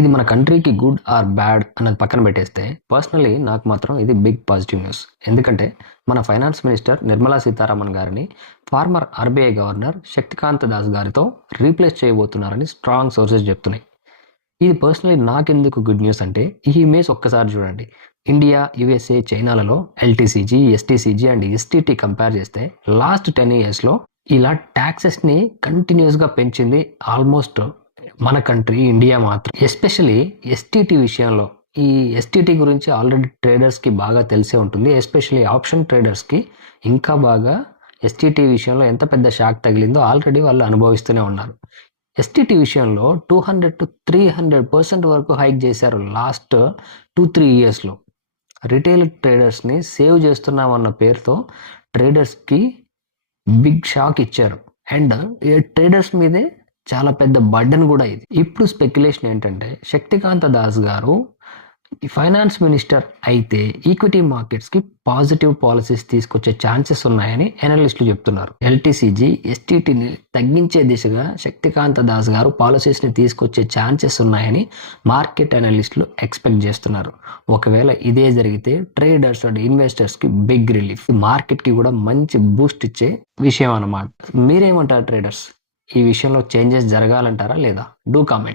ఇది మన కంట్రీకి గుడ్ ఆర్ బ్యాడ్ అన్నది పక్కన పెట్టేస్తే పర్సనలీ నాకు మాత్రం ఇది బిగ్ పాజిటివ్ న్యూస్. ఎందుకంటే మన ఫైనాన్స్ మినిస్టర్ నిర్మలా సీతారామన్ గారిని farmer RBI governor Shaktikanta Das గారితో రీప్లేస్ చేయబోతున్నారని స్ట్రాంగ్ సోర్సెస్ చెప్తున్నాయి. ఇది పర్సనలీ నాకెందుకు గుడ్ న్యూస్ అంటే ఈ ఇమేజ్ ఒక్కసారి చూడండి. ఇండియా, యుఎస్ఏ, చైనాలలో LTCG, STCG and STT compare చేస్తే లాస్ట్ 10 yearsలో ఇలా ట్యాక్సెస్ని కంటిన్యూస్గా పెంచింది ఆల్మోస్ట్ మన కంట్రీ ఇండియా మాత్రం. ఎస్పెషలీ ఎస్టీటీ విషయంలో, ఈ ఎస్టీటీ గురించి ఆల్రెడీ ట్రేడర్స్కి బాగా తెలిసే ఉంటుంది. ఎస్పెషలీ ఆప్షన్ ట్రేడర్స్కి ఇంకా బాగా ఎస్టీటీ విషయంలో ఎంత పెద్ద షాక్ తగిలిందో ఆల్రెడీ వాళ్ళు అనుభవిస్తూనే ఉన్నారు. ఎస్టీటీ విషయంలో 200 to 300% వరకు హైక్ చేశారు లాస్ట్ 2-3 yearsలో. రిటైల్ ట్రేడర్స్ని సేవ్ చేస్తున్నామన్న పేరుతో ట్రేడర్స్కి బిగ్ షాక్ ఇచ్చారు. అండ్ ట్రేడర్స్ మీదే చాలా పెద్ద బర్డెన్ కూడా ఇది. ఇప్పుడు స్పెక్యులేషన్ ఏంటంటే శక్తికాంత దాస్ గారు ఫైనాన్స్ మినిస్టర్ అయితే ఈక్విటీ మార్కెట్స్కి పాజిటివ్ పాలసీస్ తీసుకొచ్చే ఛాన్సెస్ ఉన్నాయని అనలిస్టులు చెప్తున్నారు. ఎల్టీసీజీ, ఎస్టీటీని తగ్గించే దిశగా శక్తికాంత దాస్ గారు పాలసీస్ని తీసుకొచ్చే ఛాన్సెస్ ఉన్నాయని మార్కెట్ అనలిస్టులు ఎక్స్పెక్ట్ చేస్తున్నారు. ఒకవేళ ఇదే జరిగితే ట్రేడర్స్ అండ్ ఇన్వెస్టర్స్కి బిగ్ రిలీఫ్, మార్కెట్కి కూడా మంచి బూస్ట్ ఇచ్చే విషయం అన్నమాట. మీరేమంటారు ట్రేడర్స్? ఈ విషయంలో చేంజెస్ జరగాలంటారా లేదా? Do comment.